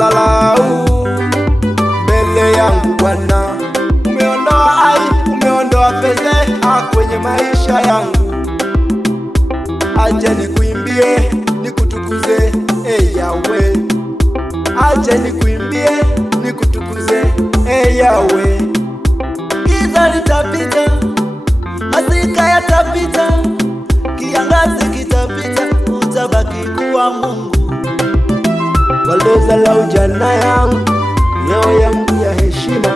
dharau mbele yangu Bwana. Umeondoa aibu, umeondoa fedheha kwenye maisha yangu. Acha nikuimbie, nikutukuze, Yahweh. Acha nikuimbie, nikutukuze, Yahweh. Giza litapita, masika yatapita, kiangazi kitapita, utabaki kuwa Mungu. Waliodharau jana yangu, leo yangu ya heshima.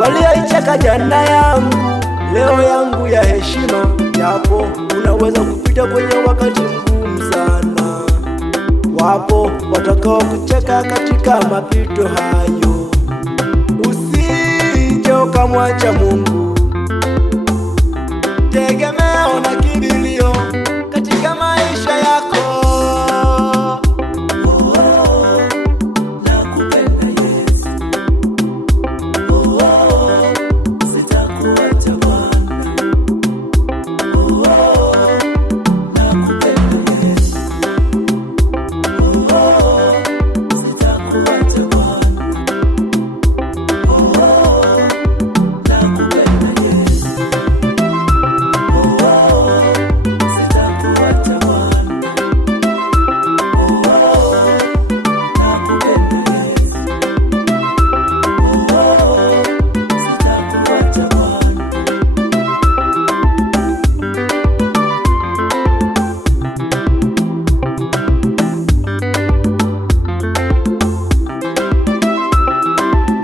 Walioicheka jana yangu, leo yangu ya heshima. Japo unaweza kupita kwenye wakati mgumu sana, wapo watakao kucheka katika mapito hayo. Usije ukamwacha Mungu, tegemeo na kimbilio katika maisha yako.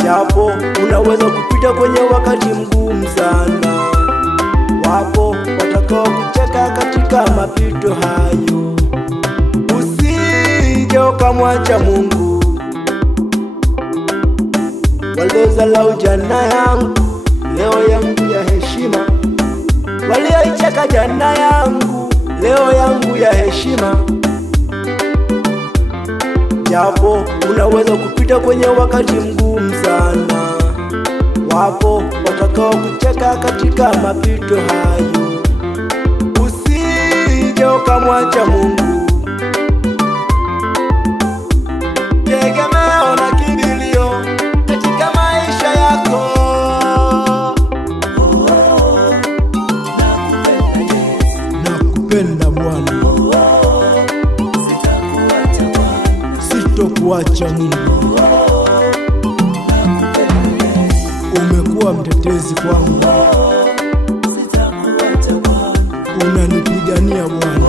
Japo unaweza kupita kwenye wakati mgumu sana, wapo watakao kucheka katika mapito hayo. Usije ukamwacha Mungu. Waliodharau jana yangu, leo yangu ya heshima. Walioicheka jana yangu, leo yangu ya heshima. Japo unaweza kupita kwenye wakati mgumu sana, wapo watakao kucheka katika mapito hayo. Usije ukamwacha Mungu, tegemeo na kimbilio katika maisha yako. Nakupenda Bwana, sitokuacha Mungu. Umekuwa mtetezi kwangu, unanipigania Bwana.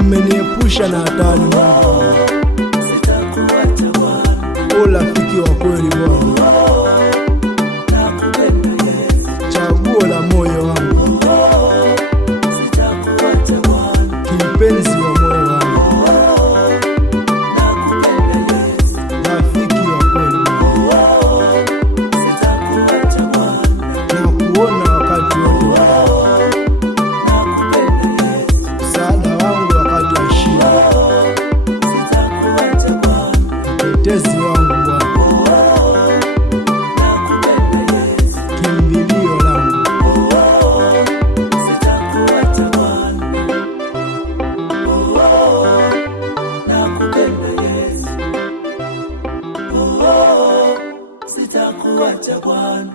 Umeniepusha na hatari Mungu, urafiki wa kweli Bwana, chaguo la moyo wangu, kipenzi wa moyo wangu, rafiki wa kweli, nakuona wakati wote, msaada wangu wakati wa shida, mtetezi wangu Bwana, kimbilio langu. Sitakuacha Bwana.